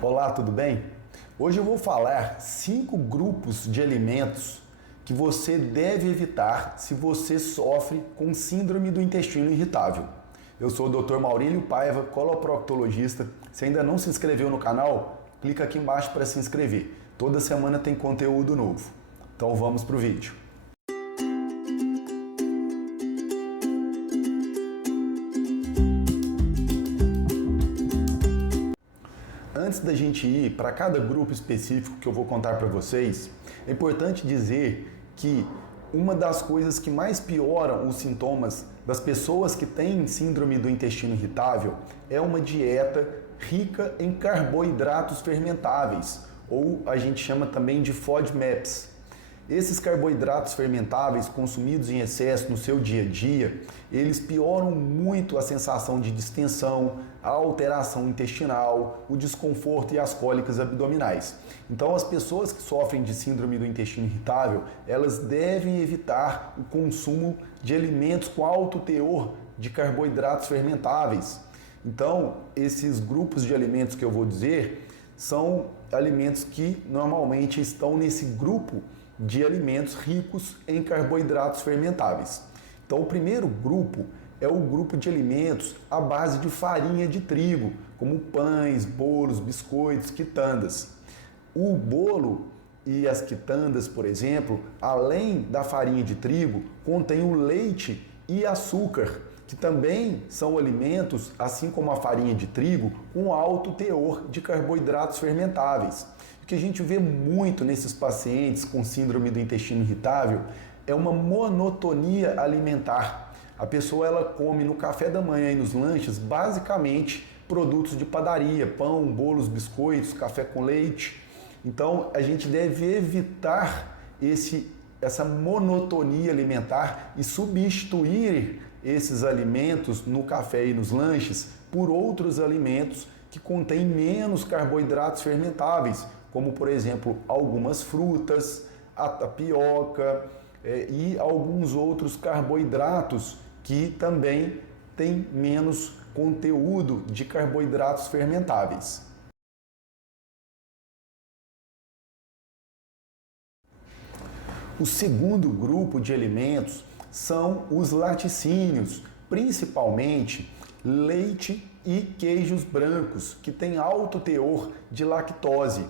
Olá, tudo bem? Hoje eu vou falar 5 grupos de alimentos que você deve evitar se você sofre com síndrome do intestino irritável. Eu sou o Dr. Maurílio Paiva, coloproctologista. Se ainda não se inscreveu no canal, clica aqui embaixo para se inscrever. Toda semana tem conteúdo novo. Então vamos para o vídeo. Antes da gente ir para cada grupo específico que eu vou contar para vocês, é importante dizer que uma das coisas que mais pioram os sintomas das pessoas que têm síndrome do intestino irritável é uma dieta rica em carboidratos fermentáveis, ou a gente chama também de FODMAPs. Esses carboidratos fermentáveis consumidos em excesso no seu dia a dia, eles pioram muito a sensação de distensão, a alteração intestinal, o desconforto e as cólicas abdominais. Então, as pessoas que sofrem de síndrome do intestino irritável, elas devem evitar o consumo de alimentos com alto teor de carboidratos fermentáveis. Então, esses grupos de alimentos que eu vou dizer são alimentos que normalmente estão nesse grupo de alimentos ricos em carboidratos fermentáveis. Então, o primeiro grupo é o grupo de alimentos à base de farinha de trigo, como pães, bolos, biscoitos, quitandas. O bolo e as quitandas, por exemplo, além da farinha de trigo, contém o leite e açúcar, que também são alimentos, assim como a farinha de trigo, com alto teor de carboidratos fermentáveis. O que a gente vê muito nesses pacientes com síndrome do intestino irritável é uma monotonia alimentar. A pessoa ela come no café da manhã e nos lanches basicamente produtos de padaria, pão, bolos, biscoitos, café com leite. Então a gente deve evitar essa monotonia alimentar e substituir esses alimentos no café e nos lanches por outros alimentos que contêm menos carboidratos fermentáveis, como por exemplo algumas frutas, a tapioca e alguns outros carboidratos que também têm menos conteúdo de carboidratos fermentáveis. O segundo grupo de alimentos são os laticínios, principalmente leite e queijos brancos, que têm alto teor de lactose.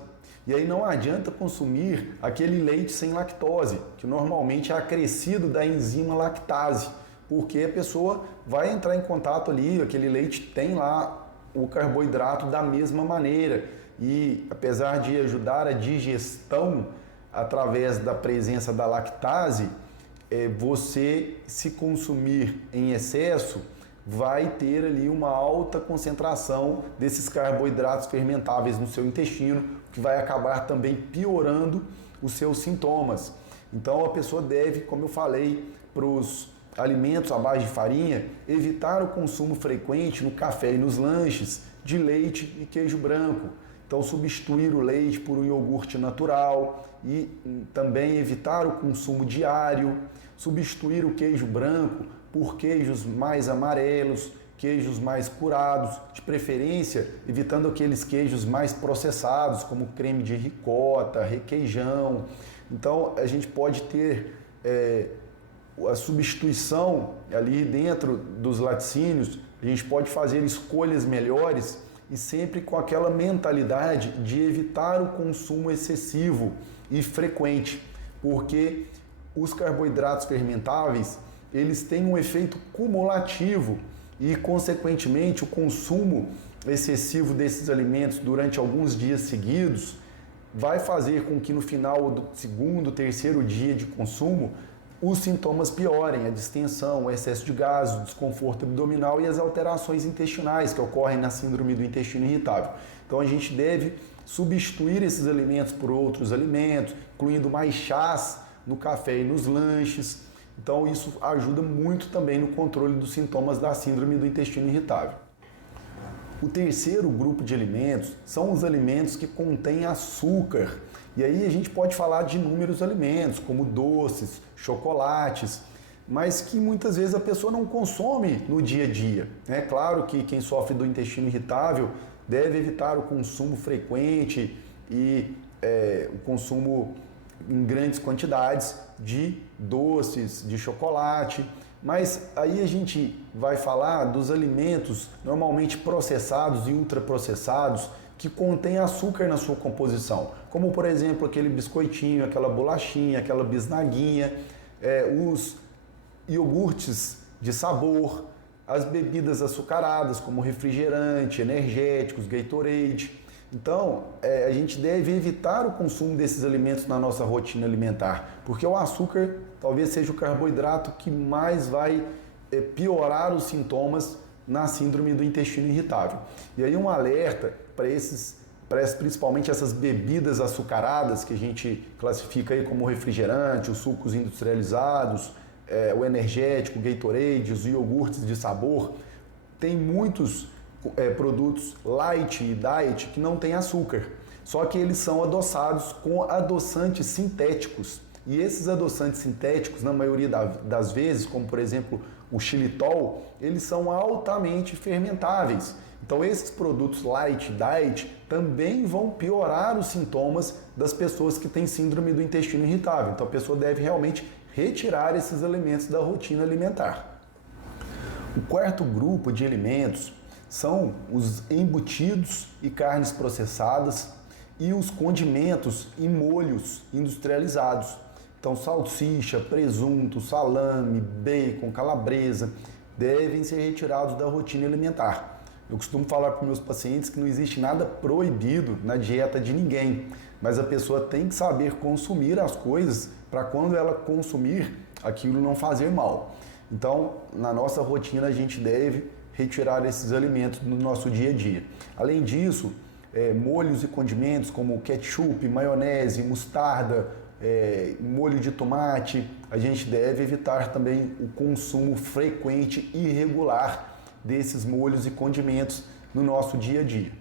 E aí não adianta consumir aquele leite sem lactose, que normalmente é acrescido da enzima lactase, porque a pessoa vai entrar em contato ali, aquele leite tem lá o carboidrato da mesma maneira. E apesar de ajudar a digestão através da presença da lactase, você se consumir em excesso vai ter ali uma alta concentração desses carboidratos fermentáveis no seu intestino, que vai acabar também piorando os seus sintomas. Então a pessoa deve, como eu falei, para os alimentos à base de farinha, evitar o consumo frequente no café e nos lanches de leite e queijo branco. Então substituir o leite por um iogurte natural e também evitar o consumo diário, substituir o queijo branco por queijos mais amarelos, queijos mais curados, de preferência evitando aqueles queijos mais processados, como creme de ricota, requeijão. Então a gente pode ter a substituição ali dentro dos laticínios, a gente pode fazer escolhas melhores e sempre com aquela mentalidade de evitar o consumo excessivo e frequente, porque os carboidratos fermentáveis, eles têm um efeito cumulativo e, consequentemente, o consumo excessivo desses alimentos durante alguns dias seguidos vai fazer com que no final do segundo, terceiro dia de consumo, os sintomas piorem, a distensão, o excesso de gases, o desconforto abdominal e as alterações intestinais que ocorrem na síndrome do intestino irritável. Então a gente deve substituir esses alimentos por outros alimentos, incluindo mais chás no café e nos lanches. Então isso ajuda muito também no controle dos sintomas da síndrome do intestino irritável. O terceiro grupo de alimentos são os alimentos que contêm açúcar. E aí a gente pode falar de inúmeros alimentos, como doces, chocolates, mas que muitas vezes a pessoa não consome no dia a dia. É claro que quem sofre do intestino irritável deve evitar o consumo frequente e o consumo em grandes quantidades de doces, de chocolate. Mas aí a gente vai falar dos alimentos normalmente processados e ultraprocessados que contêm açúcar na sua composição, como por exemplo aquele biscoitinho, aquela bolachinha, aquela bisnaguinha, os iogurtes de sabor, as bebidas açucaradas como refrigerante, energéticos, Gatorade. Então, a gente deve evitar o consumo desses alimentos na nossa rotina alimentar, porque o açúcar talvez seja o carboidrato que mais vai piorar os sintomas na síndrome do intestino irritável. E aí um alerta para principalmente essas bebidas açucaradas que a gente classifica aí como refrigerante, os sucos industrializados, o energético, o Gatorade, os iogurtes de sabor. Tem muitos produtos light e diet que não tem açúcar, só que eles são adoçados com adoçantes sintéticos. E esses adoçantes sintéticos, na maioria das vezes, como por exemplo o xilitol, eles são altamente fermentáveis. Então esses produtos light diet também vão piorar os sintomas das pessoas que têm síndrome do intestino irritável. Então a pessoa deve realmente retirar esses alimentos da rotina alimentar. O quarto grupo de alimentos são os embutidos e carnes processadas e os condimentos e molhos industrializados. Então, salsicha, presunto, salame, bacon, calabresa devem ser retirados da rotina alimentar. Eu costumo falar para meus pacientes que não existe nada proibido na dieta de ninguém, mas a pessoa tem que saber consumir as coisas para quando ela consumir, aquilo não fazer mal. Então, na nossa rotina, a gente deve retirar esses alimentos do nosso dia a dia. Além disso, molhos e condimentos como ketchup, maionese, mostarda, molho de tomate, a gente deve evitar também o consumo frequente e irregular desses molhos e condimentos no nosso dia a dia.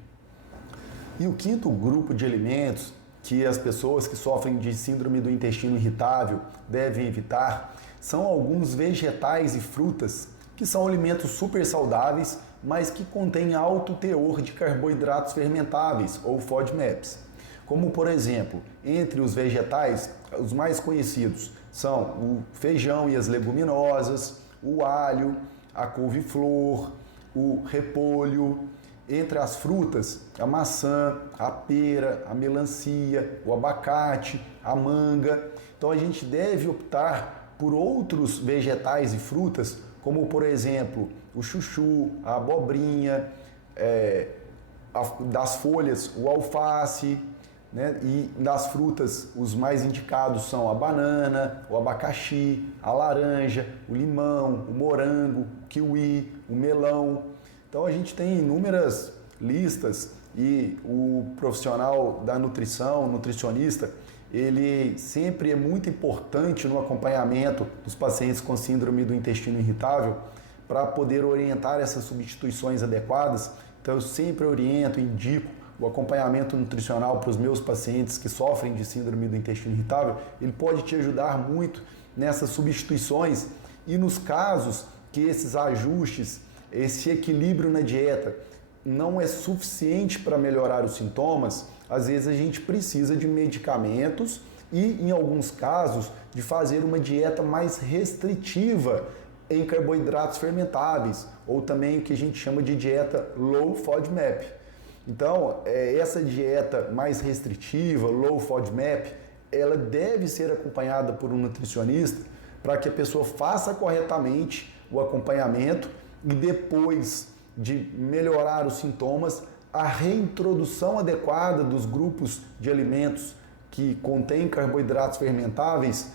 E o quinto grupo de alimentos que as pessoas que sofrem de síndrome do intestino irritável devem evitar são alguns vegetais e frutas que são alimentos super saudáveis, mas que contêm alto teor de carboidratos fermentáveis ou FODMAPs. Como por exemplo, entre os vegetais, os mais conhecidos são o feijão e as leguminosas, o alho, a couve-flor, o repolho. Entre as frutas, a maçã, a pera, a melancia, o abacate, a manga. Então a gente deve optar por outros vegetais e frutas, como por exemplo o chuchu, a abobrinha, das folhas o alface, né? E das frutas os mais indicados são a banana, o abacaxi, a laranja, o limão, o morango, o kiwi, o melão. Então a gente tem inúmeras listas e o profissional da nutrição, o nutricionista, ele sempre é muito importante no acompanhamento dos pacientes com síndrome do intestino irritável para poder orientar essas substituições adequadas. Então eu sempre oriento, indico o acompanhamento nutricional para os meus pacientes que sofrem de síndrome do intestino irritável. Ele pode te ajudar muito nessas substituições e nos casos que esses ajustes, esse equilíbrio na dieta não é suficiente para melhorar os sintomas, às vezes a gente precisa de medicamentos e, em alguns casos, de fazer uma dieta mais restritiva em carboidratos fermentáveis, ou também o que a gente chama de dieta low FODMAP. Então, essa dieta mais restritiva, low FODMAP, ela deve ser acompanhada por um nutricionista para que a pessoa faça corretamente o acompanhamento e depois de melhorar os sintomas, a reintrodução adequada dos grupos de alimentos que contêm carboidratos fermentáveis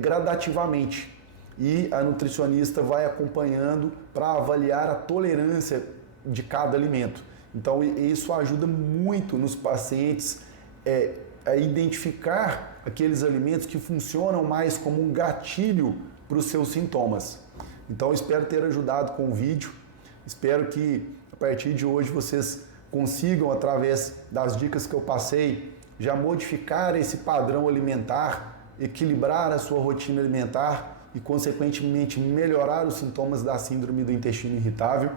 gradativamente. E a nutricionista vai acompanhando para avaliar a tolerância de cada alimento. Então isso ajuda muito nos pacientes a identificar aqueles alimentos que funcionam mais como um gatilho para os seus sintomas. Então espero ter ajudado com o vídeo, espero que a partir de hoje vocês consigam, através das dicas que eu passei, já modificar esse padrão alimentar, equilibrar a sua rotina alimentar e, consequentemente, melhorar os sintomas da síndrome do intestino irritável.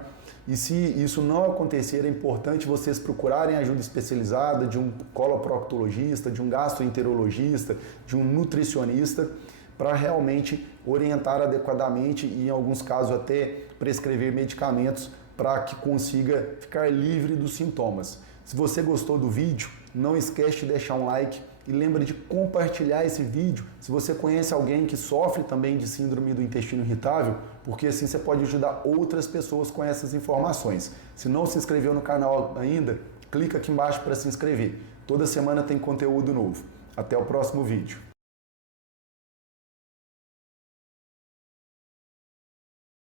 E se isso não acontecer, é importante vocês procurarem ajuda especializada de um coloproctologista, de um gastroenterologista, de um nutricionista, para realmente orientar adequadamente e, em alguns casos, até prescrever medicamentos para que consiga ficar livre dos sintomas. Se você gostou do vídeo, não esquece de deixar um like e lembre de compartilhar esse vídeo se você conhece alguém que sofre também de síndrome do intestino irritável, porque assim você pode ajudar outras pessoas com essas informações. Se não se inscreveu no canal ainda, clica aqui embaixo para se inscrever. Toda semana tem conteúdo novo. Até o próximo vídeo.